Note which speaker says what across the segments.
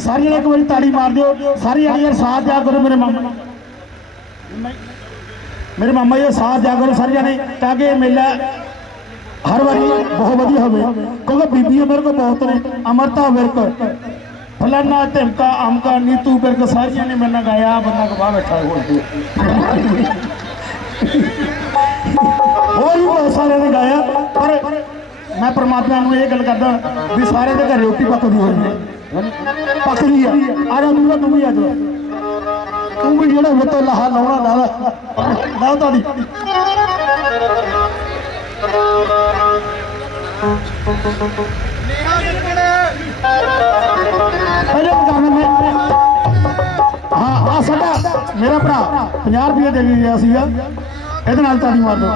Speaker 1: ਸਾਰੇ ਜਣੇ ਇੱਕ ਵਾਰੀ ਤਾੜੀ ਮਾਰ ਦਿਓ। ਸਾਰੇ ਜਣੇ ਯਾਰ ਸਾਥ ਦਿਆ ਕਰੋ ਮੇਰੇ ਮਾਮਾ। ਮੇਰੇ ਮਾਮਾ ਜੀ ਸਾਥ ਦਿਆ ਕਰੋ ਸਾਰੇ ਜਣੇ। ਤਾਂ ਕਿ ਮੇਲਾ ਹਰ ਵਾਰੀ ਬਹੁਤ ਵਧੀਆ ਹੋਵੇ। ਕਿਉਂਕਿ ਬੀਬੀ ਮੇਰੇ ਕੋਲ ਬਹੁਤ ਨੇ। ਅਮਰਤਾ ਵਿਰਕ ਫਲਾਨਾ ਧਮਕਾ ਅਮਕਾ ਨੀਤੂ ਵਿਰਕ ਸਾਰੀਆਂ ਨੇ ਮੇਰੇ ਗਾਇਆ। ਬੰਦਾ ਕਬਾ ਬੈਠਾ ਹੋਰ ਹੋਰ ਵੀ ਬਹੁਤ ਸਾਰਿਆਂ ਨੇ ਗਾਇਆ। ਪਰ ਮੈਂ ਪਰਮਾਤਮਾ ਨੂੰ ਇਹ ਗੱਲ ਕਰਦਾ ਵੀ ਸਾਰੇ ਦੇ ਘਰ ਰੋਟੀ ਪੱਕਦੀ ਹੋਈ ਹੈ ਪੱਕਦੀ ਆ। ਆ ਜਾ ਤੂੰ ਤੂੰ ਵੀ ਆ ਜਾ। ਤੂੰ ਵੀ ਜਿਹੜਾ ਵਿੱਤੋਂ ਲਾਹਾ ਲਾਉਣਾ ਲਾ ਲਾ ਲਾ ਤੁਹਾਡੀ। ਅਰੇ ਕਰਨਾ ਮੈਂ ਹਾਂ ਆ ਸਾਡਾ ਮੇਰਾ ਭਰਾ 50 ਰੁਪਏ ਦੇ ਗਿਆ ਸੀਗਾ। ਇਹਦੇ ਨਾਲ ਤਾੜੀ ਮਾਰ ਦੋ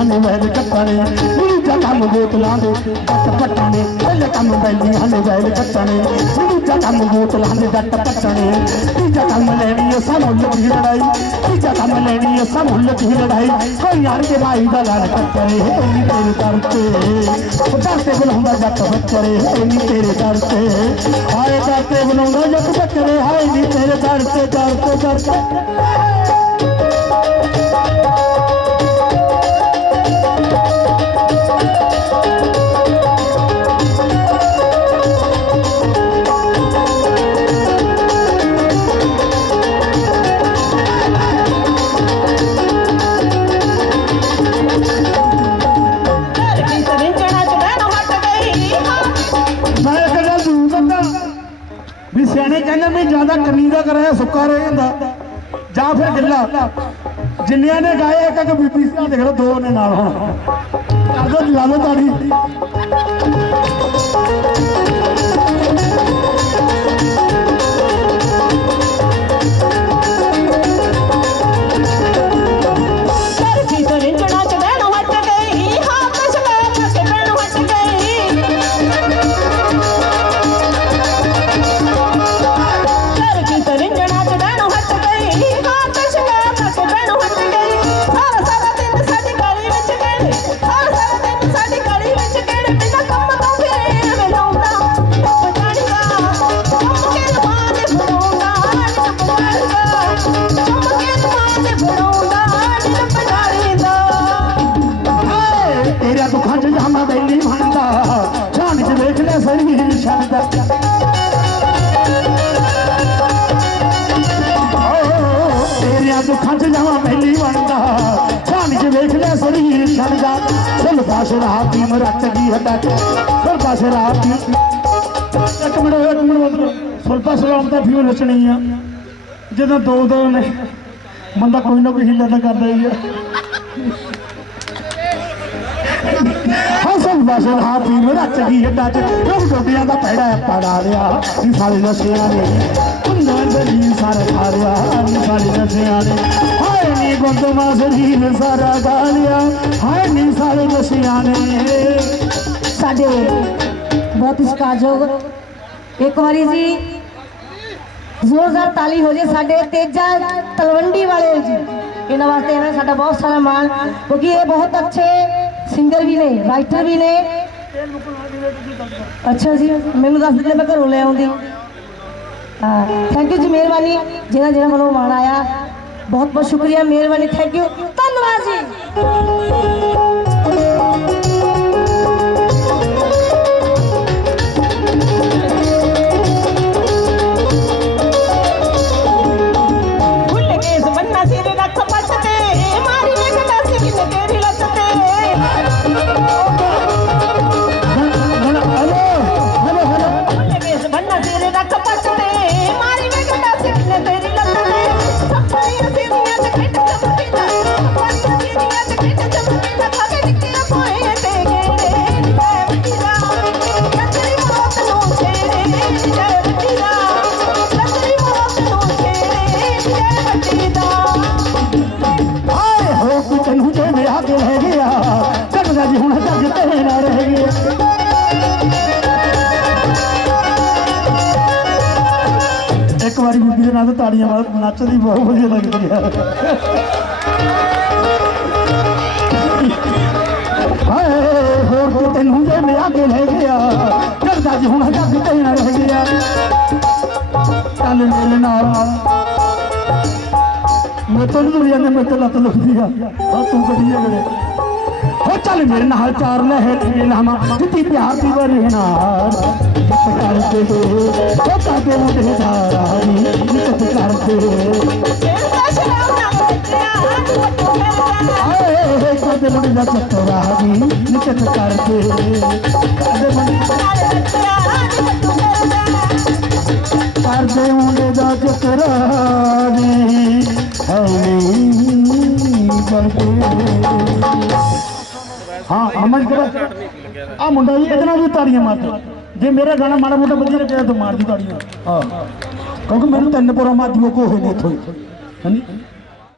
Speaker 1: ਕੰਮ ਬੈਲੀਆਂ ਨੇ ਵੈਲ ਕੱਟਣੇ ਦੂਜਾ ਕੰਮ ਬੋਤਲਾਂ ਦੇ ਡੱਟ ਪੱਟਣੇ, ਪਹਿਲਾ ਕੰਮ ਬੈਲੀਆਂ ਨੇ ਵੈਲ ਕੱਟਣੇ। ਦੂਜਾ ਕੰਮ ਬੋਤਲਾਂ ਦੇ ਡੱਟ ਪੱਟਣੇ। ਤੀਜਾ ਕੰਮ ਲੈਣੀ ਹੈ ਸਮੁੱਲ ਦੀ ਲੜਾਈ। ਤੀਜਾ ਕੰਮ ਲੈਣੀ ਹੈ ਸਮੁੱਲ ਦੀ ਲੜਾਈ। ਕੋਈ ਯਾਰ ਕੇ ਭਾਈ ਦਾ ਲੜ ਕੱਟਰੇ ਇੰਨੀ ਤੇਰੇ ਕਰਕੇ ਉਹ ਬੁਲਾਉਂਦਾ ਜੱਟ ਬੱਚਰੇ ਇੰਨੀ ਤੇਰੇ ਕਰਕੇ ਹਾਏ ਦਾਤੇ ਬੁਲਾਉਂਦਾ ਜੱਟ ਬੱਚਰੇ, ਹਾਏ ਨੀ ਤੇਰੇ ਦਰ ਤੇ ਦਰ ਤੇ ਦਰ ਤੇ ਕਹਿੰਦੇ ਵੀ ਜ਼ਿਆਦਾ ਕੰਨੀ ਦਾ ਕਰਾਇਆ ਸੁੱਕਾ ਰਹਿ ਜਾਂਦਾ। ਜਾਂ ਫਿਰ ਗਿੱਲਾ। ਜਿੰਨਿਆਂ ਨੇ ਗਾਇਆ ਇੱਕ ਇੱਕ ਬੀਬੀ ਸਿਆ ਦੇਖ ਲਓ, ਦੋ ਨੇ ਨਾਲ ਹੁਣ। ਕਰ ਦੋ ਲਾ ਲਓ ਤਾੜੀ। ਸਰੀਰ ਛੱਡਦਾ ਦੁੱਖਾਂ 'ਚ ਜਾਮਾ ਬੈਲੀ ਬਣਦਾ ਛਾਣ 'ਚ ਵੇਖ ਲੈ ਸਰੀਰ ਛੱਡਦਾ। ਸੁਲਫਾ ਸ਼ਰਾਬ ਦੀ ਮਰਤ ਦੀ ਹੱਡਾ ਸੁਲਫਾ ਸ਼ਰਾਬ ਦੀ ਇੱਕ ਮਿੰਟ ਇੱਕ ਮਿੰਟ ਸੁਲਫਾ ਸ਼ਰਾਬ ਦਾ ਫਿਊ ਨੱਚਣੀ ਆ। ਜਦੋਂ ਦੋ ਦੋ ਨੇ, ਬੰਦਾ ਕੋਈ ਨਾ ਕੋਈ ਹੀਲਾ ਤਾਂ ਕਰਦਾ ਹੀ ਆ। ਹਸਨ ਹਾਥੀ ਮੇਰਾ ਚਗੀ ਹੱਡਾ ਚ ਰੋਗ ਡੋਬਿਆਂ ਦਾ ਪੈੜਾ ਪੜਾ ਲਿਆ ਨੀ ਸਾਰੇ ਨਸ਼ਿਆਂ ਨੇ ਕੁੰਨਾਂ ਦਲੀ ਸਾਰਾ ਖਾ ਨੀ ਸਾਰੇ ਨਸ਼ਿਆਂ ਨੇ ਹਾਏ ਨੀ ਗੁੰਦਮਾ ਸਰੀਰ ਸਾਰਾ ਗਾ ਹਾਏ ਨੀ ਸਾਰੇ ਨਸ਼ਿਆਂ ਨੇ।
Speaker 2: ਸਾਡੇ ਬਹੁਤ ਹੀ ਸਤਿਕਾਰਯੋਗ। ਇੱਕ ਵਾਰੀ ਜੀ ਜ਼ੋਰਦਾਰ ਤਾਲੀ ਹੋ ਜੇ ਸਾਡੇ ਤੇਜਾ ਤਲਵੰਡੀ ਵਾਲੇ ਜੀ। ਇਹਨਾਂ ਵਾਸਤੇ ਇਹਨਾਂ ਸਾਡਾ ਬਹੁਤ ਸਾਰਾ ਮਾਣ, ਕਿਉਂਕਿ ਇਹ ਬਹੁਤ ਅੱਛੇ ਸਿੰਗਰ ਵੀ ਨੇ ਰਾਈਟਰ ਵੀ ਨੇ। ਅੱਛਾ ਜੀ, ਮੈਨੂੰ ਦੱਸ ਦਿੰਦੇ ਮੈਂ ਘਰੋਂ ਲੈ ਆਉਂਦੀ। ਹਾਂ ਥੈਂਕ ਯੂ ਜੀ ਮਿਹਰਬਾਨੀ। ਜਿਹੜਾ ਜਿਹੜਾ ਮਨੋਂ ਮਾਣ ਆਇਆ। ਬਹੁਤ ਬਹੁਤ ਸ਼ੁਕਰੀਆ, ਮਿਹਰਬਾਨੀ ਥੈਂਕ ਯੂ ਧੰਨਵਾਦ ਜੀ।
Speaker 1: ਮੈਨੂੰ ਤਾੜੀਆਂ ਮਾਰ ਨੱਚਦੀ ਬਹੁਤ ਵਧੀਆ ਲੱਗਦੀ ਆ। ਹਾਏ, ਹੋਰ ਕੋ ਤੈਨੂੰ ਜੇ ਮੈਂ ਕੇ ਲੈ ਗਿਆ ਕਰਦਾ ਜੀ ਹੁਣ ਜੱਗ ਤੇਣਾ ਰਹਿ ਗਿਆ। ਚੱਲ ਮੇਰੇ ਨਾਲ ਮੈਂ ਤਾਂ ਦੁਨੀਆ ਨੇ ਮੈਂ ਤਾਂ ਲੱਤ ਲੁੱਟਦੀ ਆ। ਆ ਤੂੰ ਗੱਡੀ ਮੇਰੇ ਹੋ ਚੱਲ ਮੇਰੇ ਨਾਲ ਚਾਰ ਲੈ ਹੈ ਤੇ ਲਾਮਾ ਜਿੱਤੀ ਪਿਆਰ ਦੀ ਵਰੇ ਨਾਲ ਕਰਕੇ ਕਰਦੇ ਮੁੰਡੇ ਦਾ ਨੀ ਨਿਕਟ ਕਰਕੇ ਆਏ ਕਰਦੇ ਮੁੰਡੇ ਦਾ ਚੱਕਰਾ ਨੀ ਨਿਕਟ ਕਰਕੇ ਕਰਦੇ ਮੁੰਡੇ ਕਰਦੇ ਮੁੰਡੇ ਦਾ ਚੱਕਰਾ ਨੀ ਹੈ ਨੀ ਹਾਂ ਅਮਨ ਕਰ ਆ ਮੁੰਡਾ ਜੀ, ਇਹਦੇ ਨਾਲ ਵੀ ਤਾੜੀਆਂ ਮਾਰਦਾ। ਜੇ ਮੇਰਾ ਗਾਣਾ ਮਾੜਾ ਮੋਟਾ ਵਧੀਆ ਲੱਗਿਆ ਤਾਂ ਮਾਰ ਦੀ ਤਾੜੀਆਂ ਹਾਂ। ਕਿਉਂਕਿ ਮੈਨੂੰ ਤਿੰਨ ਪੁਰਾ ਮਾਜੂ ਕੋ ਹੋਏ ਨੇ ਇੱਥੋਂ ਹਾਂਜੀ?